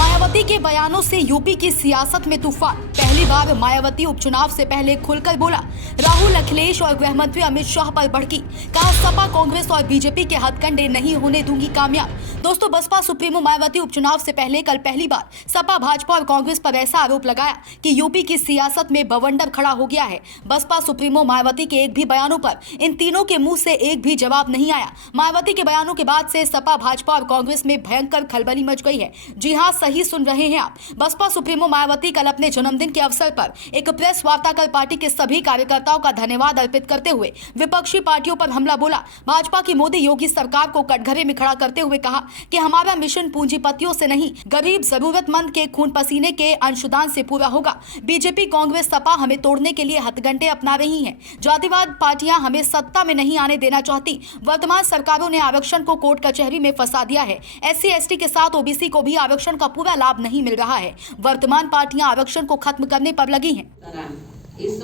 मायावती के बयानों से यूपी की सियासत में तूफान। पहली बार मायावती उपचुनाव से पहले खुलकर बोला। राहुल, अखिलेश और गृह मंत्री अमित शाह पर भड़की। कहा, सपा, कांग्रेस और बीजेपी के हथकंडे नहीं होने दूंगी कामयाब। दोस्तों, बसपा सुप्रीमो मायावती उपचुनाव से पहले कल पहली बार सपा, भाजपा और कांग्रेस पर ऐसा आरोप लगाया कि यूपी की सियासत में बवंडर खड़ा हो गया है। बसपा सुप्रीमो मायावती के एक भी बयानों पर इन तीनों के मुंह से एक भी जवाब नहीं आया। मायावती के बयानों के बाद से सपा, भाजपा और कांग्रेस में भयंकर खलबली मच गई है। जी हां, सही सुन रहे हैं आप। बसपा सुप्रीमो मायावती कल अपने जन्मदिन के अवसर पर एक प्रेस वार्ता कर पार्टी के सभी कार्यकर्ताओं का धन्यवाद अर्पित करते हुए विपक्षी पार्टियों पर हमला बोला। भाजपा की मोदी योगी सरकार को कटघरे में खड़ा करते हुए कहा कि हमारा मिशन पूंजीपतियों से नहीं, गरीब जरूरतमंद के खून पसीने के अंशदान से पूरा होगा। बीजेपी, कांग्रेस, सपा हमें तोड़ने के लिए हथकंडे अपना रही हैं। जातिवाद पार्टियां हमें सत्ता में नहीं आने देना चाहती। वर्तमान सरकारों ने आरक्षण को कोर्ट कचहरी में फंसा दिया है। SC, ST के साथ OBC को भी आरक्षण का पूरा लाभ नहीं मिल रहा है। वर्तमान पार्टियां आरक्षण को खत्म करने पर लगी हैं। इस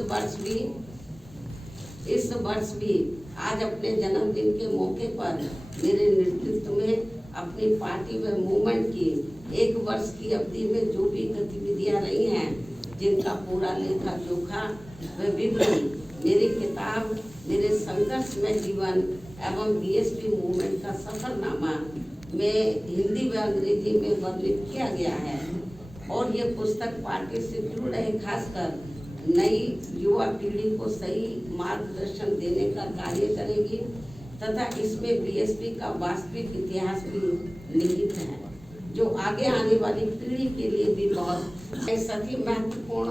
वर्ष भी आज अपने जन्मदिन के मौके पर मेरे नेतृत्व में अपनी पार्टी व मूवमेंट की 1 वर्ष की अवधि में जो भी गतिविधियां रही हैं, जिनका पूरा लेखा जोखा व विवरण मेरी किताब मेरे संघर्षमय जीवन एवं BSP मूवमेंट का सफरनामा में हिंदी व अंग्रेजी में वर्णित किया गया है। और ये पुस्तक पार्टी से जुड़ रहे खासकर नई युवा पीढ़ी को सही मार्गदर्शन देने का कार्य करेगी तथा इसमें BSP का वास्तविक इतिहास भी निहित है, जो आगे आने वाली पीढ़ी के लिए भी बहुत सभी महत्वपूर्ण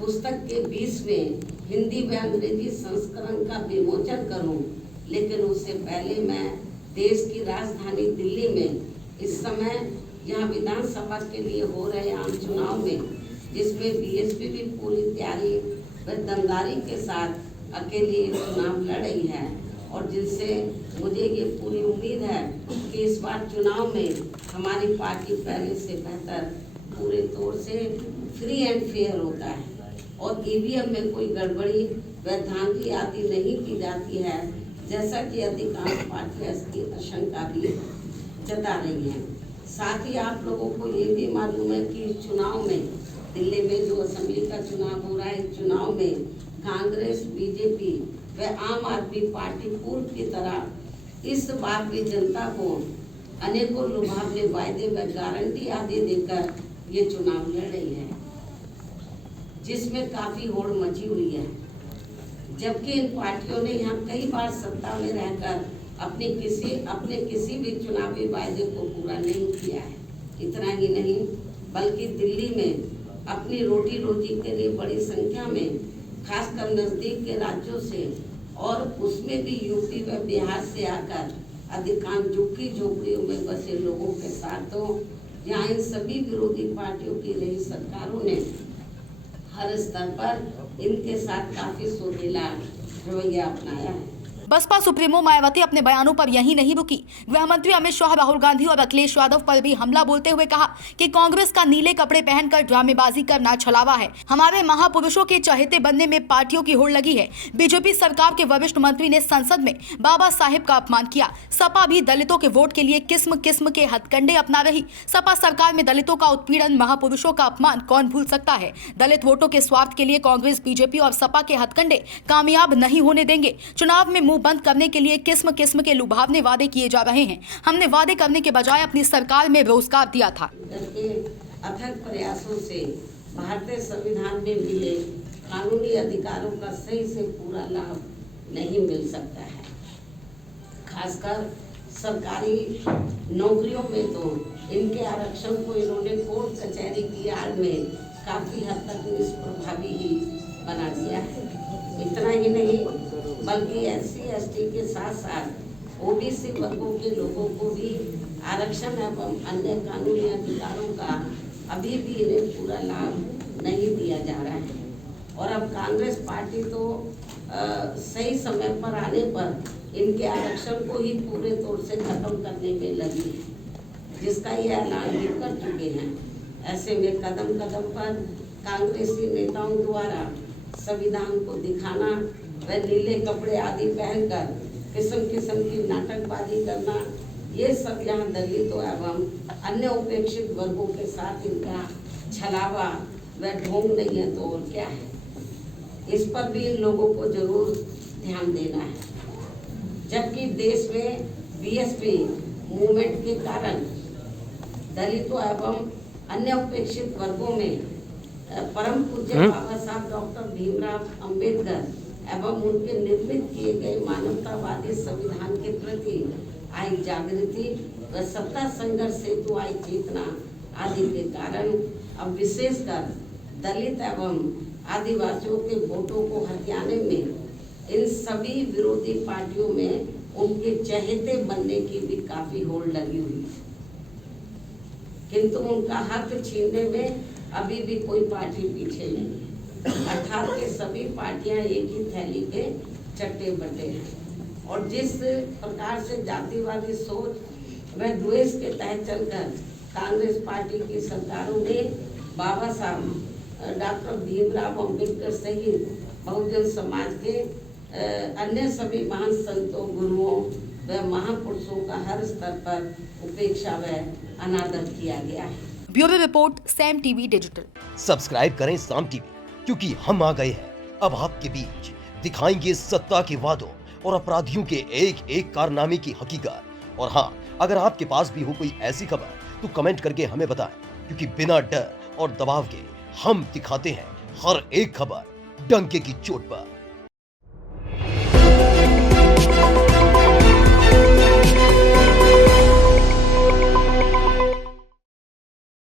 पुस्तक के 20वें हिंदी व अंग्रेजी संस्करण का विमोचन करूं। लेकिन उससे पहले मैं देश की राजधानी दिल्ली में इस समय यहाँ विधानसभा के लिए हो रहे आम चुनाव में, जिसमें BSP भी पूरी तैयारी व दमदारी के साथ अकेले चुनाव लड़ रही है और जिनसे मुझे ये पूरी उम्मीद है कि इस बार चुनाव में हमारी पार्टी पहले से बेहतर पूरे तौर से फ्री एंड फेयर होता है और EVM में कोई गड़बड़ी व धांधली आदि नहीं की जाती है, जैसा कि अधिकांश पार्टियां इसकी आशंका भी जता रही हैं। साथ ही आप लोगों को ये भी मालूम है कि इस चुनाव में दिल्ली में जो असेंबली का चुनाव हो रहा है, इस चुनाव में कांग्रेस, BJP व आम आदमी पार्टी पूर्व की तरह इस बार भी जनता को अनेकों लुभावने वायदे व गारंटी आदि देकर ये चुनाव लड़ रही है, जिसमें काफी होड़ मची हुई है। जबकि इन पार्टियों ने यहाँ कई बार सत्ता में रहकर अपने किसी भी चुनावी वायदे को पूरा नहीं किया है। इतना ही नहीं, बल्कि दिल्ली में अपनी रोटी रोजी के लिए बड़ी संख्या में खासकर नजदीक के राज्यों से और उसमें भी यूपी व बिहार से आकर अधिकांश झुग्गी झोपड़ियों में बसे लोगों के साथ यहाँ इन सभी विरोधी पार्टियों की रही सरकारों ने हर स्तर पर इनके साथ काफी सोचीला रवैया अपनाया है। बसपा सुप्रीमो मायावती अपने बयानों पर यही नहीं रुकी। गृह मंत्री अमित शाह, राहुल गांधी और अखिलेश यादव पर भी हमला बोलते हुए कहा कि कांग्रेस का नीले कपड़े पहनकर ड्रामेबाजी करना छलावा है। हमारे महापुरुषों के चहेते बनने में पार्टियों की होड़ लगी है। बीजेपी सरकार के वरिष्ठ मंत्री ने संसद में बाबा साहेब का अपमान किया। सपा भी दलितों के वोट के लिए किस्म किस्म के हथकंडे अपना रही। सपा सरकार में दलितों का उत्पीड़न, महापुरुषों का अपमान कौन भूल सकता है। दलित वोटों के स्वार्थ के लिए कांग्रेस, BJP और सपा के हथकंडे कामयाब नहीं होने देंगे। चुनाव में मुंह बंद करने के लिए किस्म किस्म के लुभावने वादे किए जा रहे हैं। हमने वादे करने के बजाय अपनी सरकार में रोजगार दिया था। अथक प्रयासों से भारतीय संविधान में मिले कानूनी अधिकारों का सही से पूरा लाभ नहीं मिल सकता है। खासकर सरकारी नौकरियों में तो इनके आरक्षण को इन्होंने कोर्ट कचहरी की आड़ में काफी हद तक निष्प्रभावी ही बना दिया है। इतना ही नहीं, बल्कि SC, ST के साथ साथ OBC वर्गों के लोगों को भी आरक्षण एवं अन्य कानूनी अधिकारों का अभी भी इन्हें पूरा लाभ नहीं दिया जा रहा है। और अब कांग्रेस पार्टी तो सही समय पर आने पर इनके आरक्षण को ही पूरे तौर से खत्म करने में लगी है, जिसका ये ऐलान भी कर चुके हैं। ऐसे में कदम कदम पर कांग्रेसी नेताओं द्वारा संविधान को दिखाना व नीले कपड़े आदि पहनकर किस्म किस्म की नाटकबाजी करना ये सब यहाँ दलितों एवं अन्य उपेक्षित वर्गों के साथ इनका छलावा व ढोंग नहीं है तो और क्या है। इस पर भी इन लोगों को जरूर ध्यान देना है। जबकि देश में बीएसपी मूवमेंट के कारण दलितों एवं अन्य उपेक्षित वर्गों में परम पूज्य बाबा साहब डॉक्टर भीमराव अंबेडकर एवं उनके निर्मित किए गए मानवतावादी संविधान के प्रति आई जागृति व सत्ता संघर्ष हेतु आई चेतना आदि के कारण अब विशेषकर दलित एवं आदिवासियों के वोटों को हथियाने में इन सभी विरोधी पार्टियों में उनके चहेते बनने की भी काफी होड़ लगी हुई है। किंतु उनका हक छीनने में अभी भी कोई पार्टी पीछे नहीं है। अर्थात के सभी पार्टियां एक ही थैली के चट्टे बट्टे हैं और जिस प्रकार से जातिवादी सोच व द्वेष के तहत चलकर कांग्रेस पार्टी की सरकारों ने बाबा साहब डॉक्टर भीमराव अंबेडकर सहित बहुजन समाज के अन्य सभी महान संतों, गुरुओं व महापुरुषों का हर स्तर पर उपेक्षा व अनादर किया गया है। Bureau report Sam TV digital. Subscribe करें साम टीवी, क्योंकि हम आ गए हैं अब आपके बीच, दिखाएंगे सत्ता के वादों और अपराधियों के एक एक कारनामे की हकीकत। और हाँ, अगर आपके पास भी हो कोई ऐसी खबर तो कमेंट करके हमें बताएं, क्योंकि बिना डर और दबाव के हम दिखाते हैं हर एक खबर डंके की चोट पर।